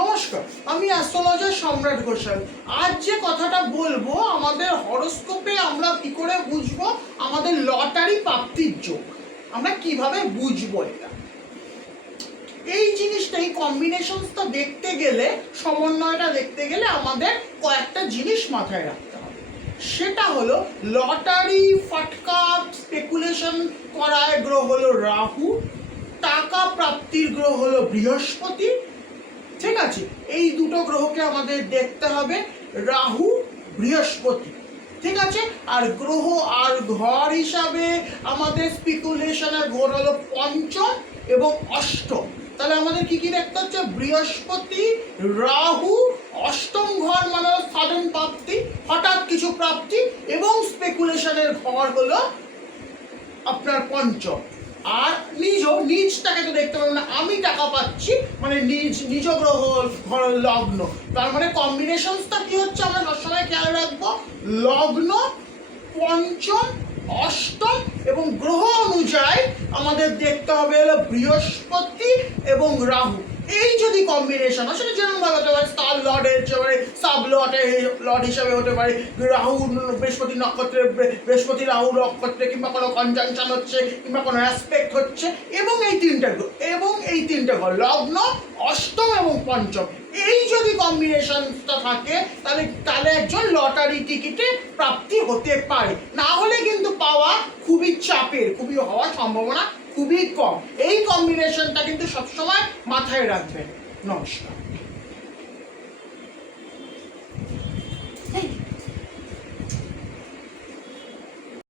নমস্কার, আমি অ্যাস্ট্রোলজার সম্রাট গোস্বামী। আজ যে কথাটা বলবো, আমাদের হরোস্কোপে আমরা কি করে বুঝবো আমাদের লটারি প্রাপ্তির যোগ, আমরা কিভাবে বুঝবো এটা। এই জিনিসটা, এই কম্বিনেশনসটা দেখতে গেলে, সমন্বয়টা দেখতে গেলে আমাদের কয়েকটা জিনিস মাথায় রাখতে হবে। সেটা হলো লটারি, ফাটকা, স্পেকুলেশন করার গ্রহ হলো রাহু, টাকা প্রাপ্তির গ্রহ হলো বৃহস্পতি। ঠিক আছে, এই দুটো গ্রহকে আমাদের দেখতে হবে, রাহু, বৃহস্পতি। ঠিক আছে, আর গ্রহ আর ঘর হিসাবে আমাদের স্পেকুলেশনের ঘর হলো পঞ্চম এবং অষ্টম। তাহলে আমাদের কি কি দেখতে হচ্ছে? বৃহস্পতি, রাহু, অষ্টম ঘর মানে সাডেন প্রাপ্তি, হঠাৎ কিছু প্রাপ্তি, এবং স্পেকুলেশনের ঘর হলো আপনার পঞ্চম। আর নিজটাকে তো দেখতে পাবেন না, আমি টাকা পাচ্ছি মানে নিজ গ্রহ ঘর লগ্ন। তার মানে কম্বিনেশনসটা কি হচ্ছে আমরা সবসময় খেয়াল রাখবো, লগ্ন, পঞ্চম, অষ্টম এবং গ্রহ অনুযায়ী আমাদের দেখতে হবে হলো বৃহস্পতি এবং রাহু। এই যদি কম্বিনেশন হয়, সেটা যেরকমভাবে হতে পারে, স্টার লর্ড হতে পারে, সাব লর্ড হিসাবে হতে পারে, রাহু বৃহস্পতি নক্ষত্রে, বৃহস্পতি রাহু নক্ষত্রে, কিংবা কোনো কনজাংশন হচ্ছে, কিংবা কোনো অ্যাসপেক্ট হচ্ছে, এবং এই তিনটে ঘর লগ্ন, অষ্টম এবং পঞ্চম, এই যদি কম্বিনেশনটা থাকে তাহলে একজন লটারি টিকিটে প্রাপ্তি হতে পারে। না হলে কিন্তু পাওয়া খুবই চাপের, খুবই হওয়ার সম্ভাবনা খুবই কম। এই কম্বিনেশনটা কিন্তু সবসময় মাথায় রাখবেন। নমস্কার।